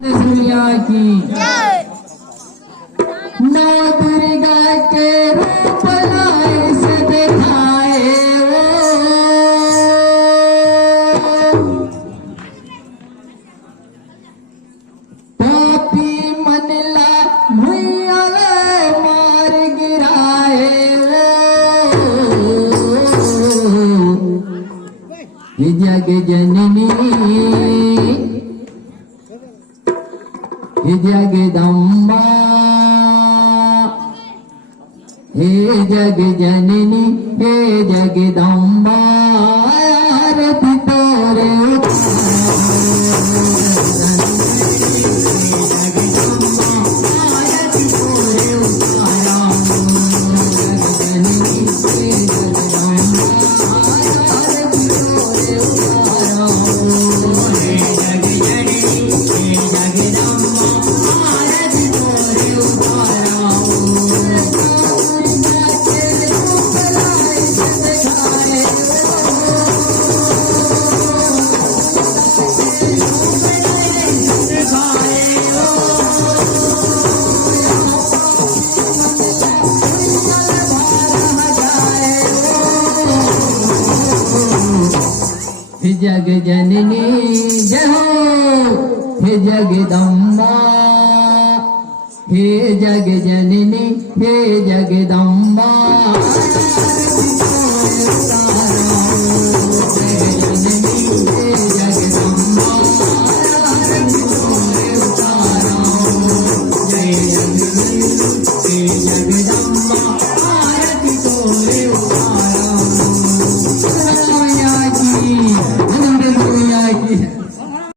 दुनिया की नौ दुर्गा के रूप लाए से दिखाए पापी मनला भुइया मार गिराए जग जननी हे जगदम्बा हे जग जननी हे जगदम्बा आरती तोरे हे जग जननी जय हो हे जगदम्बा हे जग जननी हे जगदम्बा